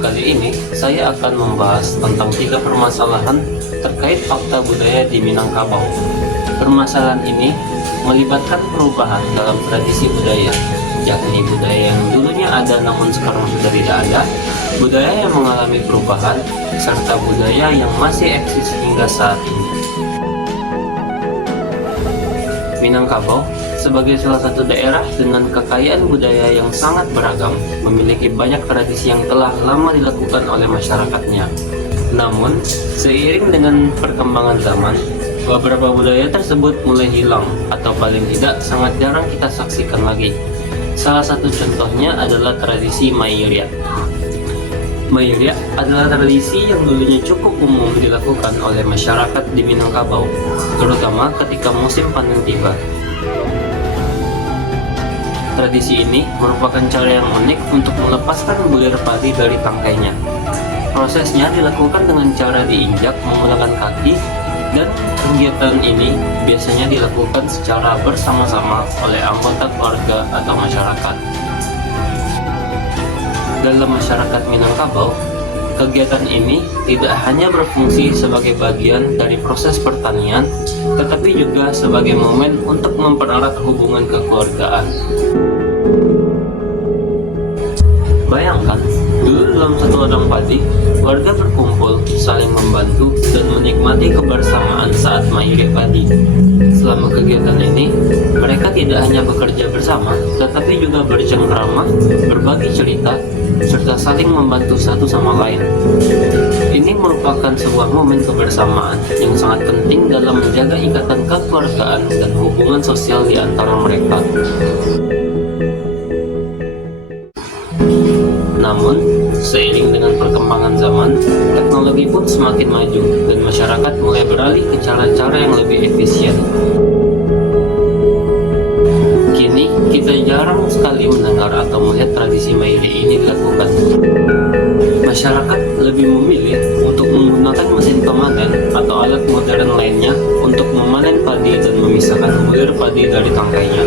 kali ini saya akan membahas tentang 3 permasalahan terkait fakta budaya di Minangkabau. Permasalahan ini melibatkan perubahan dalam tradisi budaya, yakni budaya yang dulunya ada namun sekarang sudah tidak ada, budaya yang mengalami perubahan, serta budaya yang masih eksis hingga saat ini. Minangkabau sebagai salah satu daerah dengan kekayaan budaya yang sangat beragam, memiliki banyak tradisi yang telah lama dilakukan oleh masyarakatnya. Namun, seiring dengan perkembangan zaman, beberapa budaya tersebut mulai hilang atau paling tidak sangat jarang kita saksikan lagi. Salah satu contohnya adalah tradisi Mayriat. Mayriat adalah tradisi yang dulunya cukup umum dilakukan oleh masyarakat di Minangkabau, terutama ketika musim panen tiba. Tradisi ini merupakan cara yang unik untuk melepaskan bulir padi dari tangkainya. Prosesnya dilakukan dengan cara diinjak menggunakan kaki, dan kegiatan ini biasanya dilakukan secara bersama-sama oleh anggota keluarga atau masyarakat. Dalam masyarakat Minangkabau, kegiatan ini tidak hanya berfungsi sebagai bagian dari proses pertanian, tetapi juga sebagai momen untuk mempererat hubungan kekeluargaan. Bayangkan, dulu dalam satu ladang padi, warga berkumpul, saling membantu, dan menikmati kebersamaan saat menggiring padi. Selama kegiatan ini, mereka tidak hanya bekerja bersama, tetapi juga bercengkrama, berbagi cerita, serta saling membantu satu sama lain. Ini merupakan sebuah momen kebersamaan yang sangat penting dalam menjaga ikatan kekeluargaan dan hubungan sosial di antara mereka. Namun, seiring dengan perkembangan zaman, teknologi pun semakin maju dan masyarakat mulai beralih ke cara-cara yang lebih efisien. Kini, kita jarang sekali mendengar atau melihat tradisi Mayri ini dilakukan. Masyarakat lebih memilih untuk menggunakan mesin pemanen atau alat modern lainnya untuk memanen padi dan memisahkan bulir padi dari tangkainya.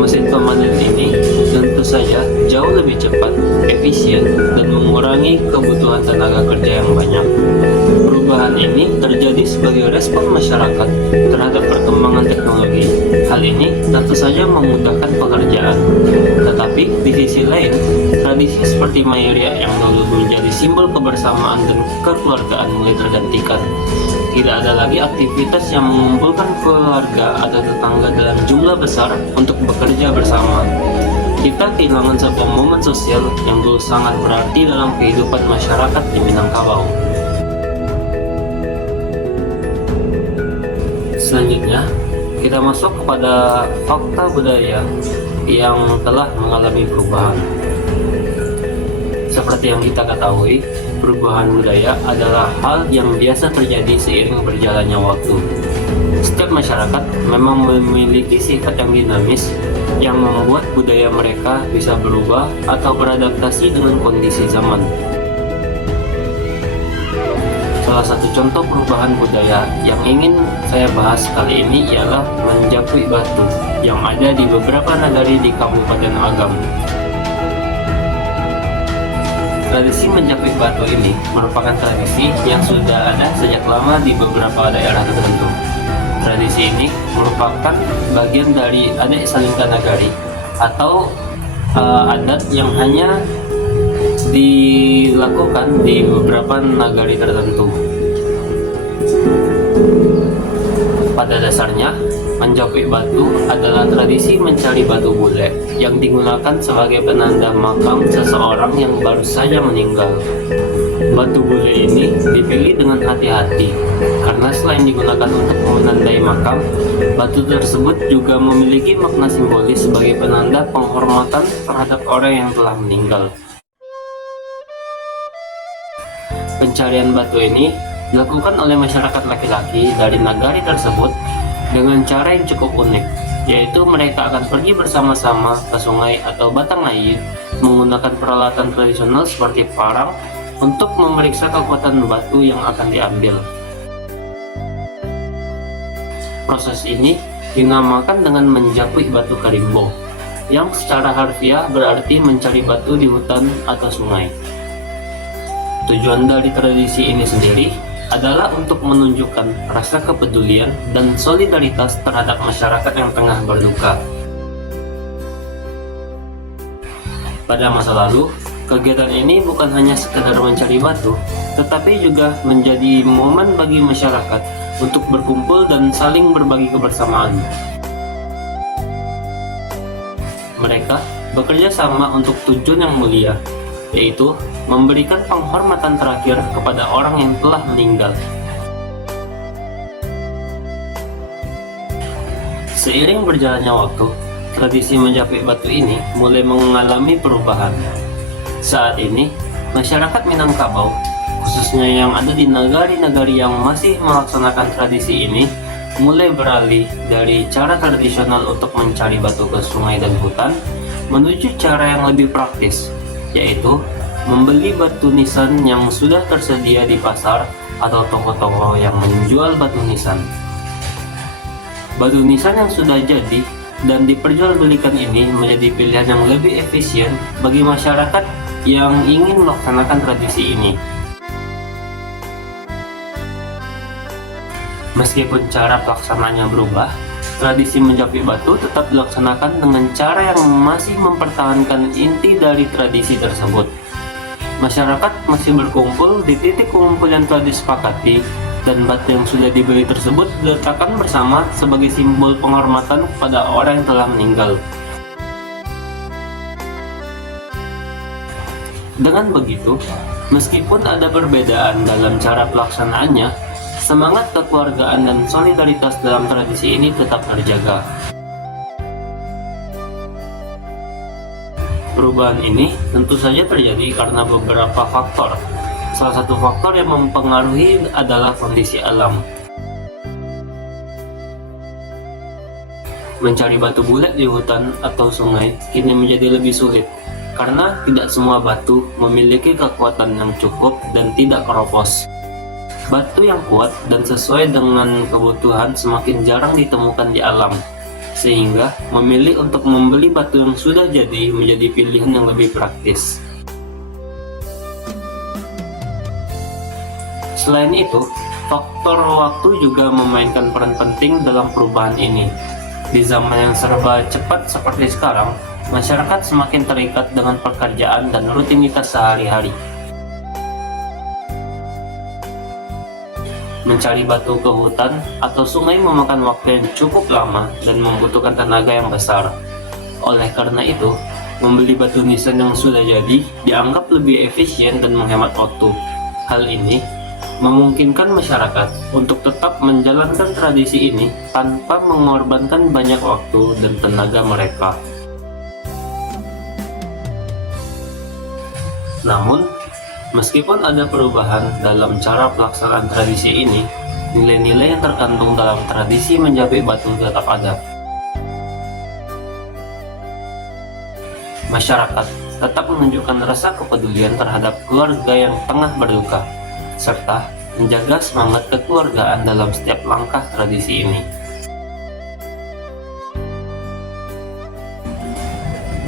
Mesin pemanen ini tentu saja jauh lebih cepat, efisien, dan mengurangi kebutuhan tenaga kerja yang banyak. Perubahan ini terjadi sebagai respon masyarakat terhadap perkembangan teknologi. Hal ini tentu saja memudahkan pekerjaan. Tetapi di sisi lain, tradisi seperti Mayriat yang dulu menjadi simbol kebersamaan dan kekeluargaan mulai tergantikan. Tidak ada lagi aktivitas yang mengumpulkan keluarga atau tetangga dalam jumlah besar untuk bekerja bersama. Kita kehilangan sebuah momen sosial yang dulu sangat berarti dalam kehidupan masyarakat di Minangkabau. Selanjutnya, kita masuk kepada fakta budaya yang telah mengalami perubahan. Seperti yang kita ketahui, perubahan budaya adalah hal yang biasa terjadi seiring berjalannya waktu. Setiap masyarakat memang memiliki sifat yang dinamis yang membuat budaya mereka bisa berubah atau beradaptasi dengan kondisi zaman. Salah satu contoh perubahan budaya yang ingin saya bahas kali ini ialah menjapui batu yang ada di beberapa nagari di Kabupaten Agam. Tradisi menjapit batu ini merupakan tradisi yang sudah ada sejak lama di beberapa daerah tertentu. Tradisi ini merupakan bagian dari adat salingka nagari atau adat yang hanya dilakukan di beberapa nagari tertentu. Pada dasarnya, menjapit batu adalah tradisi mencari batu bule yang digunakan sebagai penanda makam seseorang yang baru saja meninggal. Batu bule ini dipilih dengan hati-hati karena selain digunakan untuk menandai makam, batu tersebut juga memiliki makna simbolis sebagai penanda penghormatan terhadap orang yang telah meninggal. Pencarian batu ini dilakukan oleh masyarakat laki-laki dari nagari tersebut dengan cara yang cukup unik, yaitu mereka akan pergi bersama-sama ke sungai atau batang air menggunakan peralatan tradisional seperti parang untuk memeriksa kekuatan batu yang akan diambil. Proses ini dinamakan dengan menjapui batu karimbo. yang secara harfiah berarti mencari batu di hutan atau sungai. Tujuan dari tradisi ini sendiri adalah untuk menunjukkan rasa kepedulian dan solidaritas terhadap masyarakat yang tengah berduka. Pada masa lalu, kegiatan ini bukan hanya sekedar mencari batu, tetapi juga menjadi momen bagi masyarakat untuk berkumpul dan saling berbagi kebersamaan. Mereka bekerja sama untuk tujuan yang mulia, yaitu memberikan penghormatan terakhir kepada orang yang telah meninggal. Seiring berjalannya waktu, tradisi menjapik batu ini mulai mengalami perubahan. Saat ini, masyarakat Minangkabau, khususnya yang ada di nagari-nagari yang masih melaksanakan tradisi ini, mulai beralih dari cara tradisional untuk mencari batu ke sungai dan hutan, menuju cara yang lebih praktis, yaitu membeli batu nisan yang sudah tersedia di pasar atau toko-toko yang menjual batu nisan. Batu nisan yang sudah jadi dan diperjualbelikan ini menjadi pilihan yang lebih efisien bagi masyarakat yang ingin melaksanakan tradisi ini. Meskipun cara pelaksanaannya berubah, tradisi menjapik batu tetap dilaksanakan dengan cara yang masih mempertahankan inti dari tradisi tersebut. Masyarakat masih berkumpul di titik kumpul yang telah disepakati, dan batu yang sudah dibeli tersebut diletakkan bersama sebagai simbol penghormatan kepada orang yang telah meninggal. Dengan begitu, meskipun ada perbedaan dalam cara pelaksanaannya, semangat kekeluargaan dan solidaritas dalam tradisi ini tetap terjaga. Perubahan ini tentu saja terjadi karena beberapa faktor. Salah satu faktor yang mempengaruhi adalah kondisi alam. Mencari batu bulat di hutan atau sungai kini menjadi lebih sulit, karena tidak semua batu memiliki kekuatan yang cukup dan tidak keropos. Batu yang kuat dan sesuai dengan kebutuhan semakin jarang ditemukan di alam, sehingga memilih untuk membeli batu yang sudah jadi menjadi pilihan yang lebih praktis. Selain itu, faktor waktu juga memainkan peran penting dalam perubahan ini. Di zaman yang serba cepat seperti sekarang, masyarakat semakin terikat dengan pekerjaan dan rutinitas sehari-hari. Mencari batu ke hutan atau sungai memakan waktu yang cukup lama dan membutuhkan tenaga yang besar. Oleh karena itu, membeli batu nisan yang sudah jadi dianggap lebih efisien dan menghemat waktu. Hal ini memungkinkan masyarakat untuk tetap menjalankan tradisi ini tanpa mengorbankan banyak waktu dan tenaga mereka. Namun, meskipun ada perubahan dalam cara pelaksanaan tradisi ini, nilai-nilai yang terkandung dalam tradisi menjapik batu tetap ada. Masyarakat tetap menunjukkan rasa kepedulian terhadap keluarga yang tengah berduka, serta menjaga semangat kekeluargaan dalam setiap langkah tradisi ini.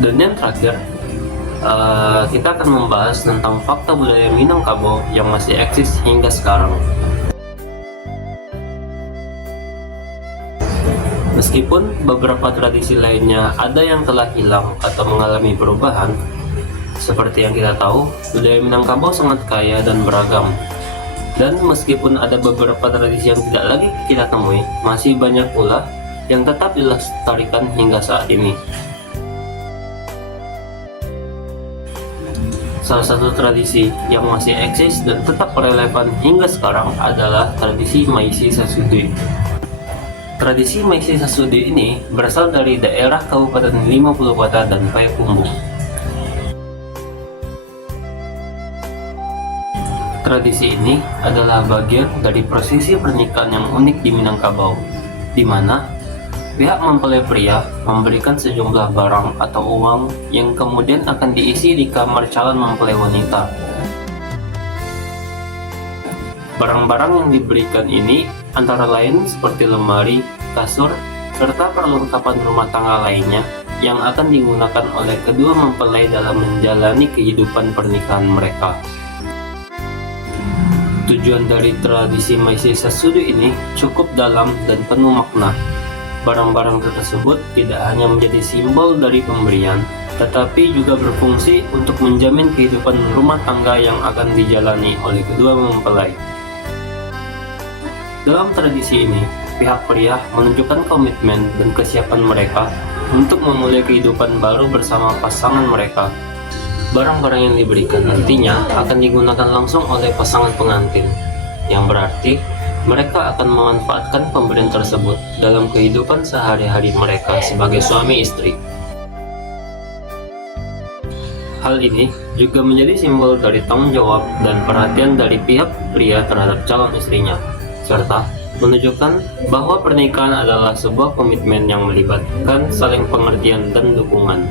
Dan yang terakhir, kita akan membahas tentang fakta budaya Minangkabau yang masih eksis hingga sekarang. Meskipun beberapa tradisi lainnya ada yang telah hilang atau mengalami perubahan, seperti yang kita tahu, budaya Minangkabau sangat kaya dan beragam. Dan meskipun ada beberapa tradisi yang tidak lagi kita temui, masih banyak pula yang tetap dilestarikan hingga saat ini. Salah satu tradisi yang masih eksis dan tetap relevan hingga sekarang adalah tradisi Maisi Sasude. Tradisi Maisi Sasude ini berasal dari daerah Kabupaten 50 Kota dan Payakumbuh. Tradisi ini adalah bagian dari prosesi pernikahan yang unik di Minangkabau, di mana pihak mempelai pria memberikan sejumlah barang atau uang yang kemudian akan diisi di kamar calon mempelai wanita. Barang-barang yang diberikan ini antara lain seperti lemari, kasur, serta perlengkapan rumah tangga lainnya yang akan digunakan oleh kedua mempelai dalam menjalani kehidupan pernikahan mereka. Tujuan dari tradisi Maisi Sasudu ini cukup dalam dan penuh makna. Barang-barang tersebut tidak hanya menjadi simbol dari pemberian, tetapi juga berfungsi untuk menjamin kehidupan rumah tangga yang akan dijalani oleh kedua mempelai. Dalam tradisi ini, pihak pria menunjukkan komitmen dan kesiapan mereka untuk memulai kehidupan baru bersama pasangan mereka. Barang-barang yang diberikan nantinya akan digunakan langsung oleh pasangan pengantin, yang berarti mereka akan memanfaatkan pemberian tersebut dalam kehidupan sehari-hari mereka sebagai suami istri. Hal ini juga menjadi simbol dari tanggung jawab dan perhatian dari pihak pria terhadap calon istrinya, serta menunjukkan bahwa pernikahan adalah sebuah komitmen yang melibatkan saling pengertian dan dukungan.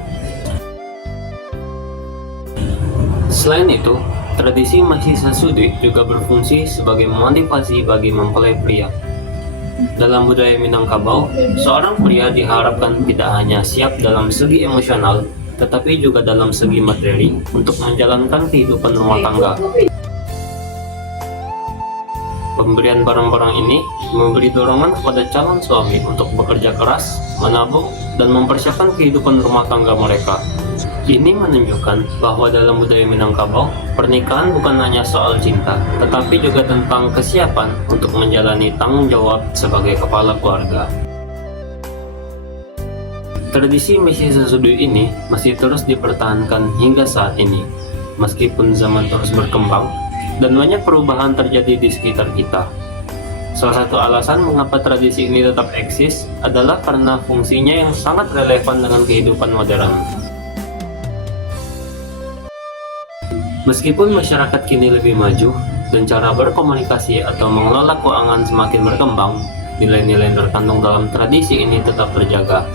Selain itu, tradisi Maisi Sasudu juga berfungsi sebagai motivasi bagi mempelai pria. Dalam budaya Minangkabau, seorang pria diharapkan tidak hanya siap dalam segi emosional, tetapi juga dalam segi materi untuk menjalankan kehidupan rumah tangga. Pemberian barang-barang ini memberi dorongan kepada calon suami untuk bekerja keras, menabung, dan mempersiapkan kehidupan rumah tangga mereka. Ini menunjukkan bahwa dalam budaya Minangkabau, pernikahan bukan hanya soal cinta, tetapi juga tentang kesiapan untuk menjalani tanggung jawab sebagai kepala keluarga. Tradisi Maisi Sasudu ini masih terus dipertahankan hingga saat ini, meskipun zaman terus berkembang dan banyak perubahan terjadi di sekitar kita. Salah satu alasan mengapa tradisi ini tetap eksis adalah karena fungsinya yang sangat relevan dengan kehidupan modern. Meskipun masyarakat kini lebih maju dan cara berkomunikasi atau mengelola keuangan semakin berkembang, nilai-nilai yang terkandung dalam tradisi ini tetap terjaga.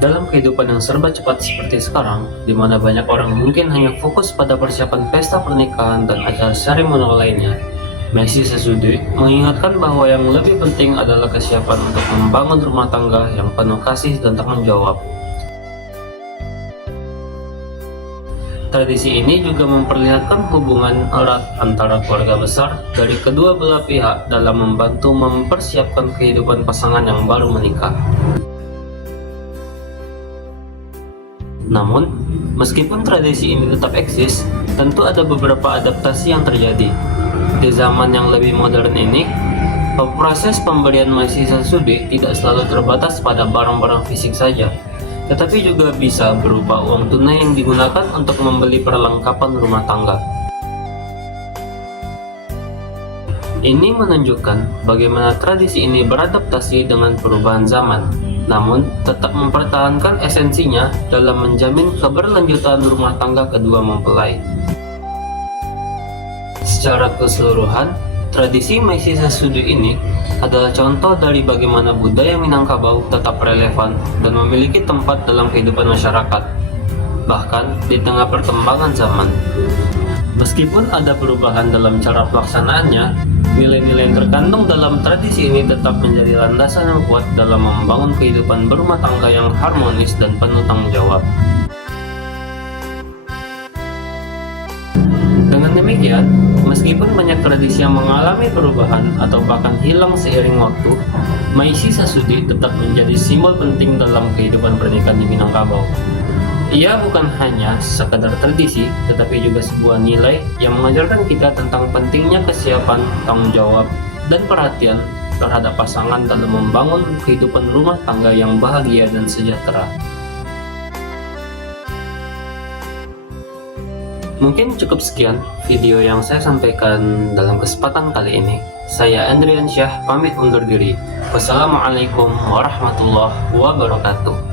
Dalam kehidupan yang serba cepat seperti sekarang, di mana banyak orang mungkin hanya fokus pada persiapan pesta pernikahan dan acara seremonial lainnya, Maisi Sasudu mengingatkan bahwa yang lebih penting adalah kesiapan untuk membangun rumah tangga yang penuh kasih dan tanggung jawab. Tradisi ini juga memperlihatkan hubungan erat antara keluarga besar dari kedua belah pihak dalam membantu mempersiapkan kehidupan pasangan yang baru menikah. Namun, meskipun tradisi ini tetap eksis, tentu ada beberapa adaptasi yang terjadi. Di zaman yang lebih modern ini, proses pemberian Maisi Sasudu tidak selalu terbatas pada barang-barang fisik saja, tetapi juga bisa berupa uang tunai yang digunakan untuk membeli perlengkapan rumah tangga. Ini menunjukkan bagaimana tradisi ini beradaptasi dengan perubahan zaman, namun tetap mempertahankan esensinya dalam menjamin keberlanjutan rumah tangga kedua mempelai. Secara keseluruhan, tradisi Maisi Sasudu ini adalah contoh dari bagaimana budaya Minangkabau tetap relevan dan memiliki tempat dalam kehidupan masyarakat, bahkan di tengah perkembangan zaman. Meskipun ada perubahan dalam cara pelaksanaannya, nilai-nilai yang terkandung dalam tradisi ini tetap menjadi landasan yang kuat dalam membangun kehidupan berumah tangga yang harmonis dan penuh tanggung jawab. Dengan demikian, meskipun banyak tradisi yang mengalami perubahan atau bahkan hilang seiring waktu, Maisi Sasudu tetap menjadi simbol penting dalam kehidupan pernikahan di Minangkabau. Ia bukan hanya sekadar tradisi, tetapi juga sebuah nilai yang mengajarkan kita tentang pentingnya kesiapan, tanggung jawab, dan perhatian terhadap pasangan dalam membangun kehidupan rumah tangga yang bahagia dan sejahtera. Mungkin cukup sekian video yang saya sampaikan dalam kesempatan kali ini. Saya Andrian Syah pamit undur diri. Wassalamualaikum warahmatullahi wabarakatuh.